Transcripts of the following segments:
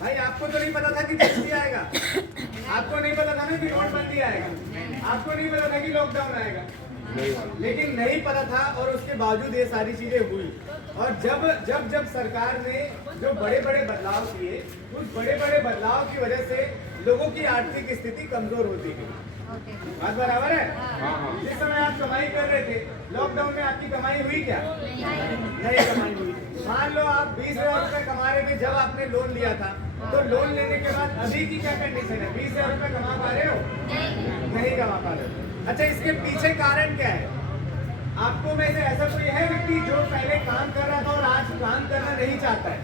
भाई आपको तो नहीं पता था कि जीएसटी आएगा, आपको नहीं पता था ना कि नोटबंदी आएगा, आपको नहीं पता था कि लॉकडाउन आएगा, लेकिन नहीं पता था और उसके बावजूद ये सारी चीजें हुई। और जब जब जब सरकार ने जो बड़े बड़े बदलाव किए, उस बड़े बड़े बदलाव की वजह से लोगों की आर्थिक स्थिति कमजोर होती गई। बात बराबर है? जिस समय आप कमाई कर रहे थे, लॉकडाउन में आपकी कमाई हुई क्या? नहीं कमाई हुई। मान लो आप 20,000 रुपए कमा रहे थे जब आपने लोन लिया था, तो लोन लेने के बाद अभी की क्या कंडीशन है? 20,000 रुपए कमा पा रहे हो? नहीं कमा पा रहे हो। अच्छा, इसके पीछे कारण क्या है? आपको में से ऐसा कोई है व्यक्ति जो पहले काम कर रहा था और आज काम करना नहीं चाहता है?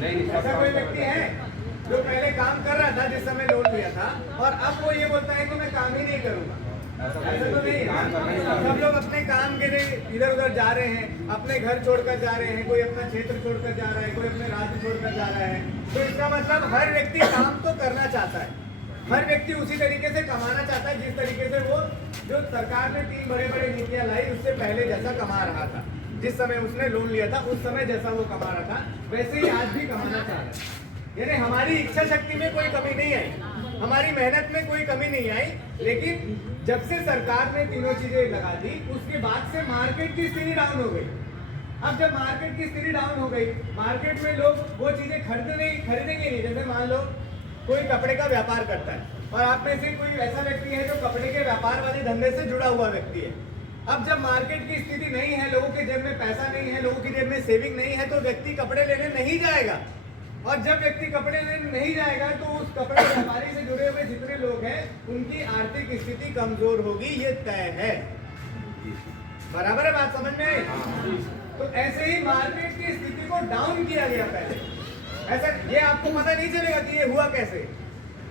नहीं, ऐसा कोई व्यक्ति है जो पहले काम कर रहा था जिस समय लोन लिया था और अब वो ये बोलता है कि मैं काम ही नहीं करूंगा? ऐसा तो नहीं है। सब लोग अपने काम के लिए इधर उधर जा रहे हैं, अपने घर छोड़कर जा रहे हैं, कोई अपना क्षेत्र छोड़कर जा रहा है, कोई अपने राज्य छोड़कर जा रहा है। तो इसका मतलब हर व्यक्ति काम तो करना चाहता है, हर व्यक्ति उसी तरीके से कमाना चाहता है जिस तरीके से वो जो सरकार ने 3 बड़े बड़े नीतियां लाई उससे पहले जैसा कमा रहा था। जिस समय उसने लोन लिया था उस समय जैसा वो कमा रहा था वैसे ही आज भी कमाना चाह रहा है। यानी हमारी इच्छा शक्ति में कोई कमी नहीं आई, हमारी मेहनत में कोई कमी नहीं आई, लेकिन जब से सरकार ने तीनों चीजें लगा दी उसके बाद से मार्केट की स्थिति डाउन हो गई। अब जब मार्केट की स्थिति डाउन हो गई, मार्केट में लोग वो चीजें खरीदेंगे नहीं। जैसे मान लो कोई कपड़े का व्यापार करता है और आप में से कोई ऐसा व्यक्ति है जो कपड़े के व्यापार वाले धंधे से जुड़ा हुआ व्यक्ति है। अब जब मार्केट की स्थिति नहीं है, लोगों के जेब में पैसा नहीं है, लोगों की जेब में सेविंग नहीं है, तो व्यक्ति कपड़े लेने नहीं जाएगा। और जब व्यक्ति कपड़े लेने नहीं जाएगा तो उस कपड़े व्यापारी से जुड़े हुए जितने लोग हैं उनकी आर्थिक स्थिति कमजोर होगी, ये तय है। बराबर है बात समझ में आई? तो ऐसे ही मार्केट की स्थिति को डाउन किया गया पहले। ऐसा ये आपको पता नहीं चलेगा कि ये हुआ कैसे,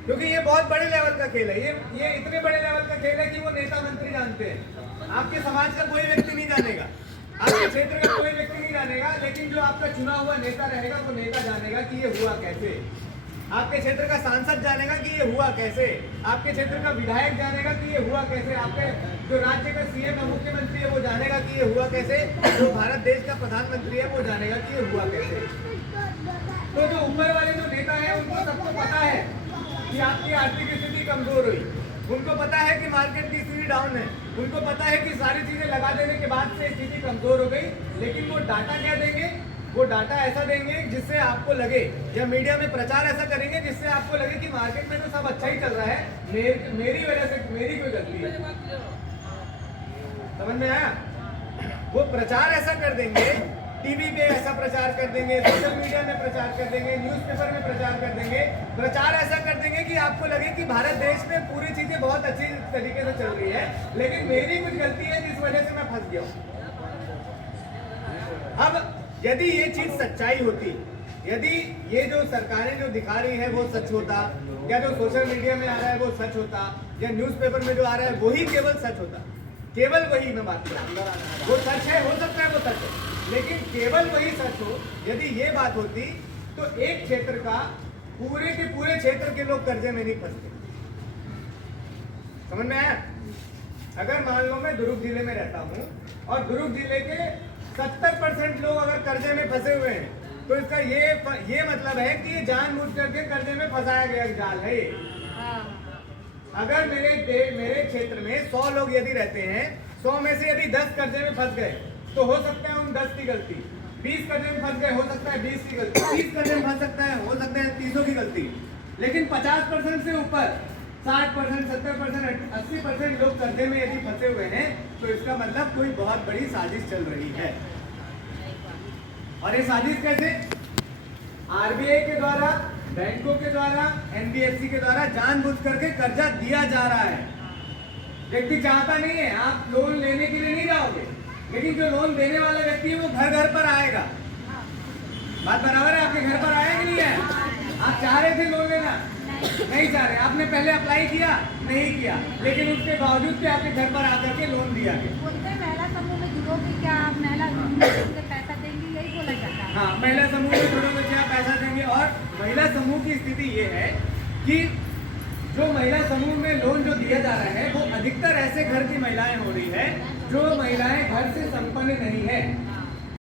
क्योंकि ये बहुत बड़े लेवल का खेल है। ये इतने बड़े लेवल का खेल है कि वो नेता मंत्री जानते हैं, आपके समाज का कोई व्यक्ति नहीं जानेगा, आपके क्षेत्र का कोई व्यक्ति नहीं जानेगा, लेकिन जो आपका चुना हुआ नेता रहेगा वो नेता जानेगा कि ये हुआ कैसे। आपके क्षेत्र का सांसद जानेगा कि ये हुआ कैसे, आपके क्षेत्र का विधायक जानेगा कि ये हुआ कैसे, आपके जो राज्य का सीएम है, मुख्यमंत्री है, वो जानेगा कि ये हुआ कैसे, जो भारत देश का प्रधानमंत्री है वो जानेगा कि ये हुआ कैसे। तो जो ऊपर वाले जो नेता है उनको सबको पता है कि आपकी आर्थिक स्थिति कमजोर हुई, उनको पता है कि मार्केट की स्थिति डाउन है, उनको पता है कि सारी चीजें लगा देने के बाद से स्थिति कमजोर हो गई, लेकिन वो डाटा क्या देंगे? वो डाटा ऐसा देंगे जिससे आपको लगे, या मीडिया में प्रचार ऐसा करेंगे जिससे आपको लगे कि मार्केट में तो सब अच्छा ही चल रहा है, मेरी वजह से मेरी कोई गलती है। समझ में आया? वो प्रचार ऐसा कर देंगे, टीवी पे ऐसा प्रचार कर देंगे, सोशल मीडिया में प्रचार कर देंगे, न्यूज़पेपर में प्रचार कर देंगे, प्रचार ऐसा कर देंगे कि आपको लगे कि भारत देश में पूरी चीजें बहुत अच्छी तरीके से चल रही है, लेकिन मेरी कुछ गलती है जिस वजह से मैं फंस गया हूँ। अब यदि ये चीज सच्चाई होती, यदि ये जो सरकारें जो दिखा रही है वो सच होता, या जो सोशल मीडिया में आ रहा है वो सच होता, या न्यूज़पेपर में जो आ रहा है वही केवल सच होता, केवल वही मैं बात कर रहा हूं, वो सच है, हो सकता है वो सच है, लेकिन केवल वही सच हो, यदि ये बात होती तो एक क्षेत्र का पूरे के पूरे क्षेत्र के लोग कर्जे में नहीं फंसते। समझ में आया? अगर मान लो मैं दुर्ग जिले में रहता हूँ और दुर्ग जिले के 70% लोग अगर कर्जे में फंसे हुए हैं, तो इसका ये मतलब है कि ये जानबूझ करके कर्जे में फंसाया गया जाल है ये। अगर मेरे क्षेत्र में 100 लोग यदि रहते हैं, 100 में से यदि 10 कर्जे में फंस गए तो हो सकता है उन 10 की गलती, 20 कर्जे में फंस गए हो सकता है 20 की गलती, 30 कर्जे में फंस सकता है हो सकता है 30 की गलती, लेकिन 50% से ऊपर 60%, 70%, 80% लोग कर्जे में यदि फंसे हुए हैं तो इसका मतलब कोई बहुत बड़ी साजिश चल रही है। और ये साजिश कैसे? आरबीआई के द्वारा, बैंकों के द्वारा, एनबीएफसी के द्वारा जानबूझ करके कर्जा दिया जा रहा है। व्यक्ति चाहता नहीं है, आप लोन लेने के लिए नहीं जाओगे, लेकिन जो लोन देने वाला व्यक्ति है वो घर घर पर आएगा। बात बराबर है? आपके घर पर आया कि नहीं है? आप चाह रहे थे लोन लेना, नहीं चाह रहे, आपने पहले अप्लाई किया, नहीं किया, लेकिन उसके बावजूद भी आपके घर पर आकर के लोन दिया गया। महिला समूह में जुड़ोगे क्या आप? महिला पैसा देंगी, यही बोला जाता है। हाँ, महिला समूह में जुड़ोगे क्या पैसा देंगे। और महिला समूह की स्थिति ये है कि जो महिला समूह में लोन जो दिया जा रहा है वो अधिकतर ऐसे घर की महिलाएं हो रही है जो महिलाएं घर से संपन्न नहीं है।